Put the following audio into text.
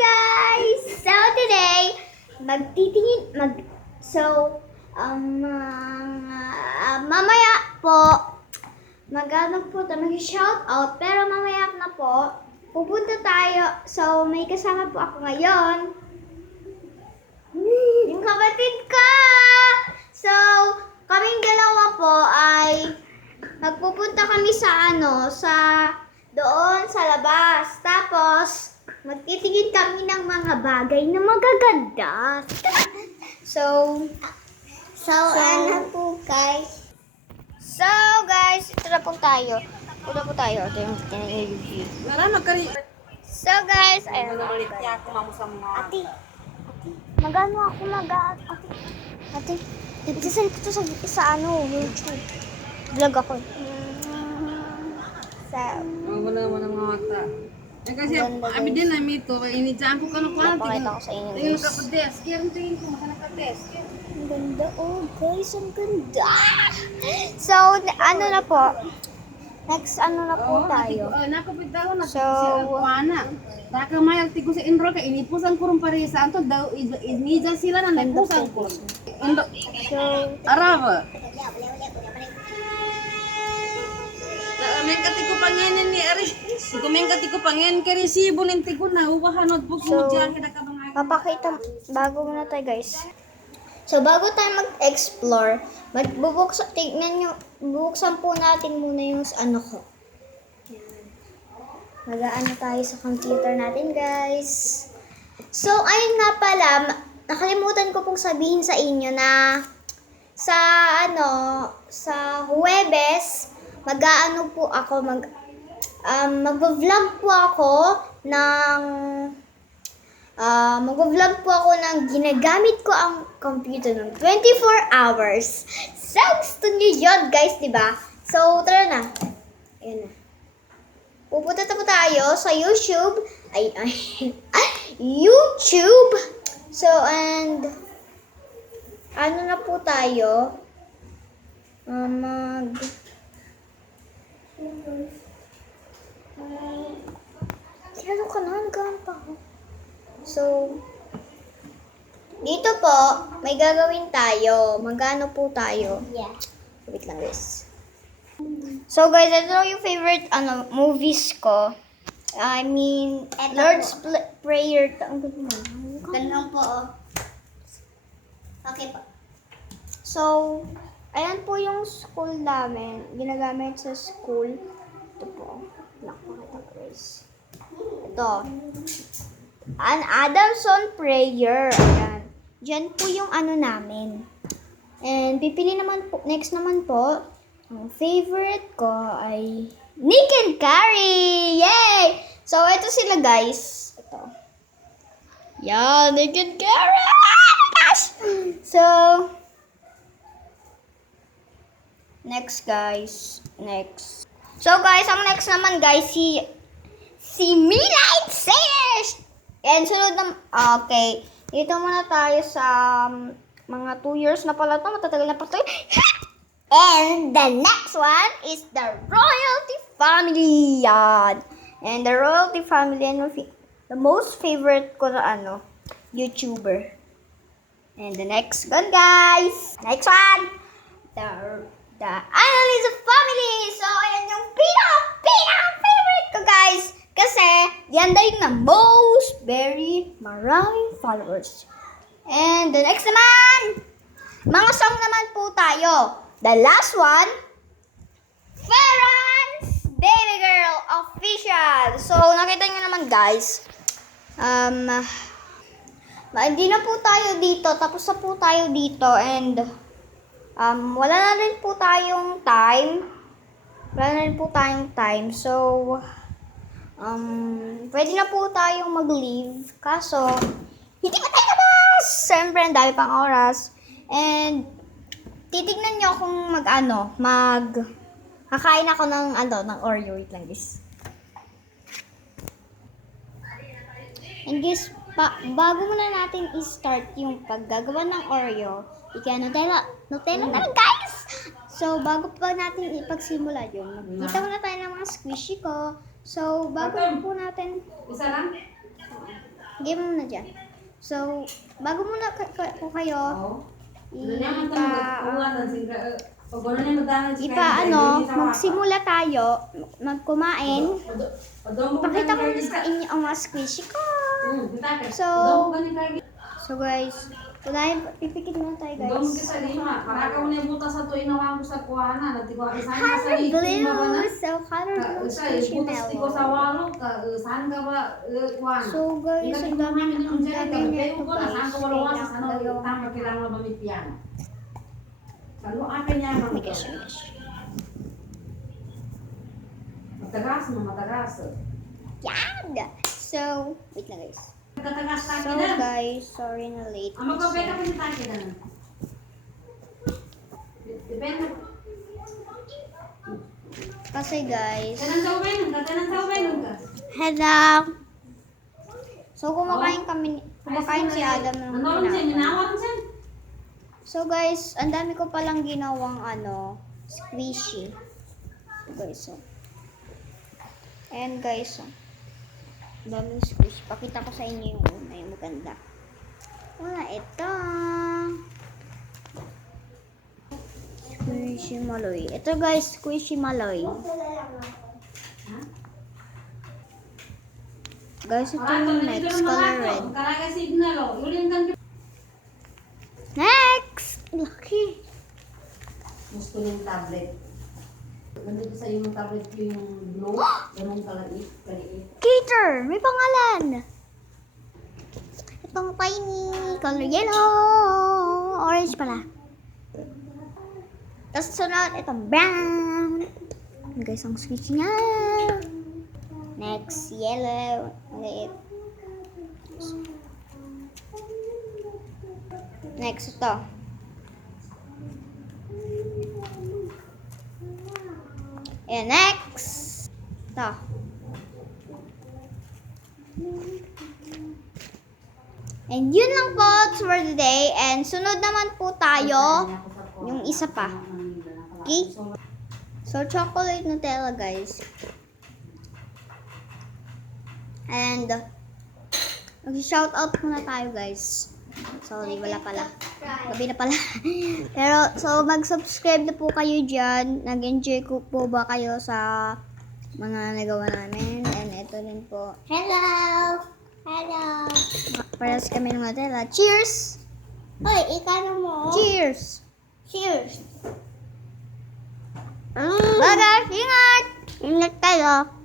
guys! So today, mamaya po, mag-shout out, pero mamaya na po, pupunta tayo. So, may kasama po ako ngayon. Yung kapatid ko! So, kaming dalawa po ay magpupunta kami doon sa labas. Tapos, magtitingin kami ng mga bagay na magaganda. So, ano po guys? So guys, ito na po tayo. Punta po tayo. Ito yung tinag-review. So guys, ayan na. Ate, magano ako ate, nagsiself ko to sa YouTube. Vlog ako. Wala mga mata. Kasi abi din na mito, inidyan ko kano kwa. Pakita ko sa inyo Tingin guys. ka pa des. Tingin ko naka-des. Ang ganda guys, ang ganda. So, ano na po? Next na po tayo. Nakapit daw na So, si Alpana. Taka mayal tigo sa enroll ka inipusan ko rum parisa anto daw inidyan sila na nagpusan ko. So, Araba. May katiko pangenin ni Ari. May katiko pangen kay resibo nin tigo na uwahanod po So, diyan kada ka mga. papakita, bago muna tayo guys. So, bago tayo mag-explore, bubuksan po natin muna yung ko. Mag-aano tayo sa computer natin guys. So, ayun nga pala, nakalimutan ko pong sabihin sa inyo na sa Huwebes, mag-vlog po ako ng ginagamit ko ang computer ng 24 hours. So, gusto nyo yun, guys, diba? So, tara na. Ayan na. Pupunta na po tayo sa YouTube. YouTube. So, and, ano na po tayo? Kaya ka na, nagahan pa ako. So, dito po, may gagawin tayo. Magano po tayo? Yeah. Wait lang guys. So guys, ito yung favorite movies ko. I mean, Lord's Prayer. Ang ganda mo. Ganun po. Okay po. So, ayan po yung school namin. Ginagamit sa school. Ito po. Nakakita guys. Ito. An Adamson Prayer. Ayan. Diyan po yung namin. And pipili naman po, next naman po, ang favorite ko ay Nick and Carrie! Yay! So, ito sila guys. Ito. Yan, Nick and Carrie! So, next guys. Next. So guys, ang next naman guys, si Midnight Sayers! And sunod na, okay. Dito muna tayo sa mga 2 years na pala ito. Matatagal na pala ito. And the next one is the Royalty Family. Yan. And the Royalty Family, the most favorite ko na YouTuber. And the next one guys. Next one. The Annalisa Family. So, ayan yung pinaka-favorite ko guys. Kasi, yan din na very maraming followers. And the next naman, mga song naman po tayo. The last one, Ferran's Baby Girl Official. So, nakita nyo naman guys, hindi na po tayo dito. Tapos na po tayo dito. And, wala na rin po tayong time. So, pwede na po tayong mag-leave. Kaso, hindi pa tayo labas! Siyempre, ang dami pang oras. And, titignan nyo kung kakain ako ng Oreo. Wait lang, guys. And guys, bago muna natin i-start yung paggagawa ng Oreo, Nutella na guys! So, bago pa natin ipagsimula yun, magkita muna tayo ng mga squishy ko. So, bago po natin... Isa lang? Game mo na dyan. So, bago muna ko kayo, magsimula tayo, magkumain. Pakita ko na sa inyo ang mga squishy ko. So guys, pipikit muna tayo guys. Color blue, so color blue squishy melon. So guys, ang dami nito guys. Kalau apa niya Oh my gosh, oh my gosh. matagas. Yan! So, wait na guys. Katagas So guys, sorry na late. Ang magpapeka pa ni Taki na. Depende. Kasi guys, Kanang tawin ka. hello! So kumakain si Adam ng Ano rin siya? tinapay. Minawan siya? So guys, ang dami ko palang ginawang squishy. Guys, so. And guys, so. Ang daming squishy. Pakita ko sa inyo yung una, yung maganda. Wala, ito. Squishy Maloy. Ito guys, Squishy Maloy. Guys, ito yung next, color red. Karaga signal o. Uling kan. Next! Lucky. Gusto ng tablet. Nandito sa yung tablet yung blue. Ganun kaliit. Gator! May pangalan! Itong tiny, color yellow, orange pala. Tapos sunod, itong brown. Yan guys, ang switch niya. Next, yellow. Maliit. Next, ito. And next, ito. And yun lang po for today. And sunod naman po tayo, yung isa pa. Okay? So, chocolate Nutella, guys. And, mag-shoutout muna tayo, guys. Sorry, wala pala. Gabi na pala. Pero, so, mag-subscribe na po kayo dyan. Nag-enjoy po ba kayo sa mga nagawa namin? And ito din po. Hello! Hello! Paras kami ng Nutella. Cheers! Hoy, ikano mo? Cheers! Cheers! Bye guys! Ingat! Ingat kayo!